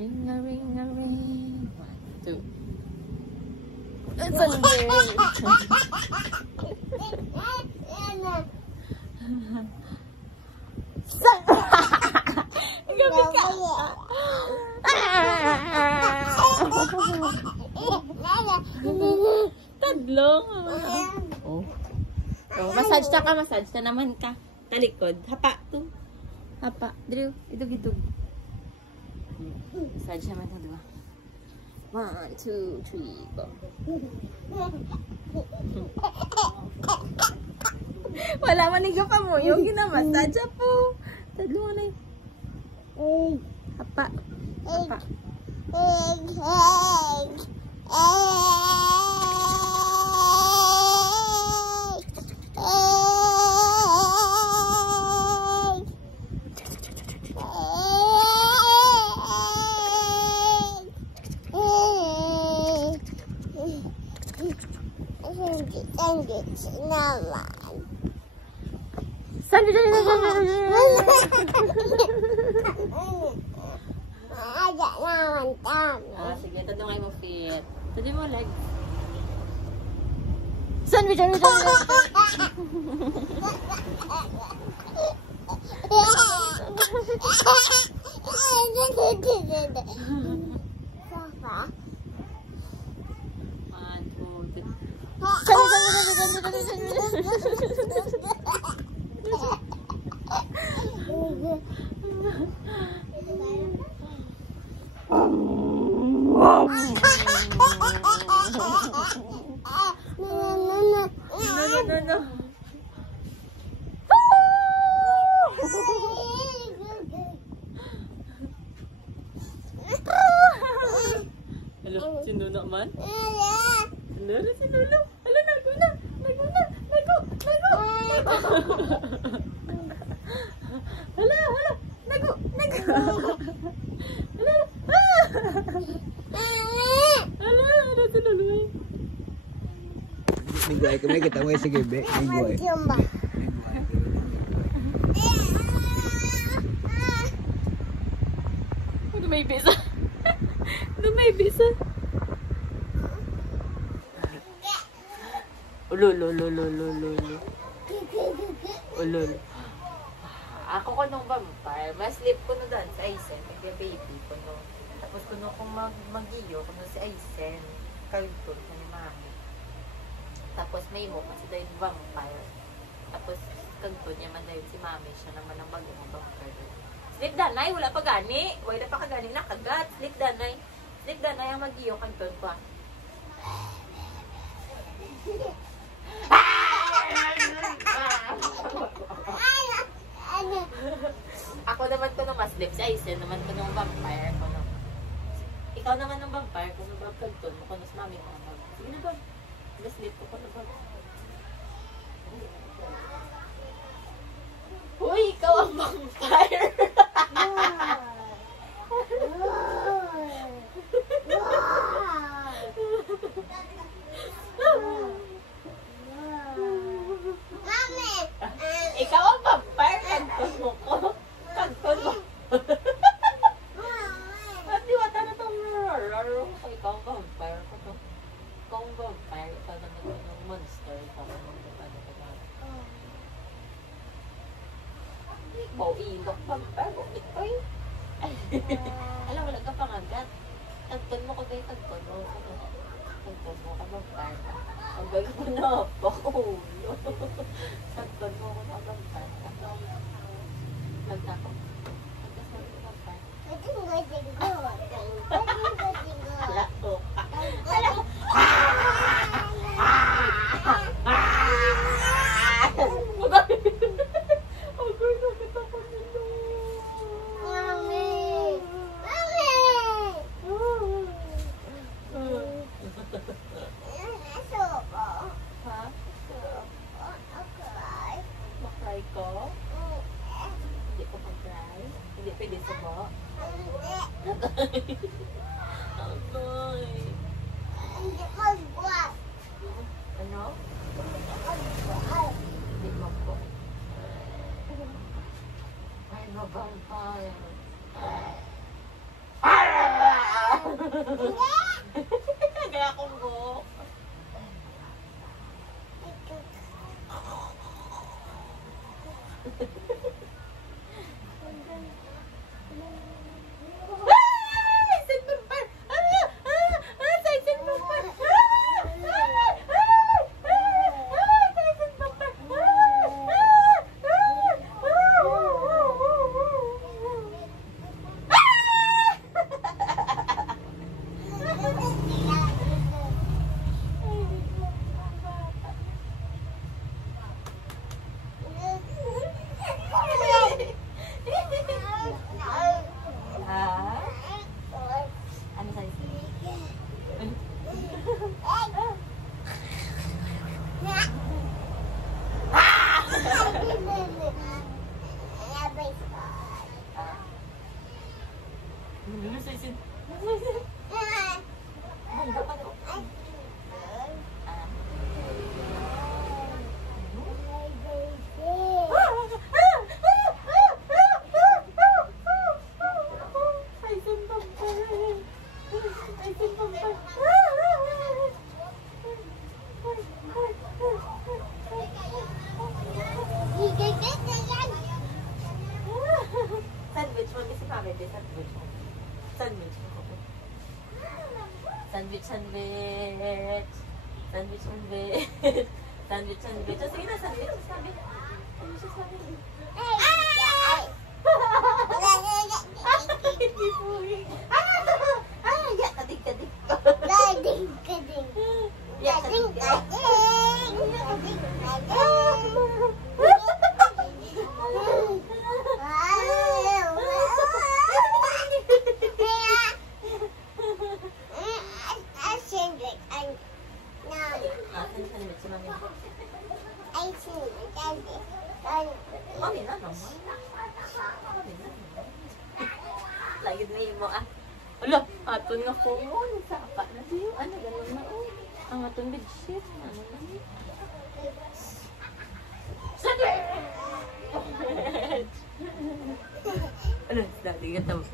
ring a ring a ring. 1, 2. Sunday. Gabi ka. Tadlong. Oh. Oh, massage ka, massage na naman ka. Talikod. Hapa to. Hapa. Drew, idug-idug. Massage naman to, diba? 1, 2, 3, go. Wala maniga pa mo. Yung ginamassage po. Tadlong na yun. Hapa. Hapa. Sige, tadungay mo feet. Tadi mo leg. Sandwich. No. Hello, sinuno man? Sinuno. Hala, nago. Hala, nago. Hala, sinuno. Mingguay kami kita mo sige be. Mingguay. May bisa. May bisa. Ulul. Ako ko nung vampire, mas sleep ko no dan sa Aisen, nagbe-baby ko no. Tapos ko no kung mag-iyo, kuno si Aisen, kalito ko ni mami. Tapos may mo kasi dahil vampire. Tapos kanto niya man dahil si mami, siya naman ang bagong vampire. Sleep danay, wala pa gani. Wala pa kagani nakagat. Sleep danay ang mag-iyo kanton pa. Ako naman ko nung ma-sleep si Aisen, naman ko nung vampire ko no. Ikaw naman ng vampire ko nung kanton mo ko nung mami ko naman. Sige na ba? Ma-sleep ko na ba? Uy, ikaw ang vampire! Ikaw ang vampire! Kanton mo ko! Kanton mo! Hindi, wata na itong ikaw ang vampire ko to. Ikaw ang vampire. Ikaw naman yung monster. Ikaw ang mau ilok vampire. Oy! Alam, wala ka pangagat. Kanton mo ko ba yung kanton mo? Kanton mo ka vampire. Ang bago ko na pakulo. Kanton mo ko na vampire. Magkako. Magkasabi ko vampire. Hala ko. Hala ko. Hindi pwede sa ba? Agoy. Hindi magbuhat. Ano? Hindi magbuhat. I'm a vampire. Kaya akong buhok. Ay! Sandun pa! Sandun pa! Ano sa'yo? Ano sa'yo? Bongga pa to. Ay, sandun pa. Ay, sandun pa. Sandwich mo kasi mami, sandwich mo. Sandwich mo. Sandwich, sandwich. Sandwich, sandwich. Sandwich, sandwich. Oh, sige na, sandwich. Sabi. Ano siya sabi? Hindi po eh. Ya, kadig-kadig ko. Ya, kadig-kadig. Sandwich si mami. Mami na naman. Mami na naman. Lagi na mo ah. Ala, aton nga po mo. Nagsaka na siyo. Ano, gano'n na oh. Ang aton bedsheet. Ano na niyo? Sandwich! Ano, dali ka tawag.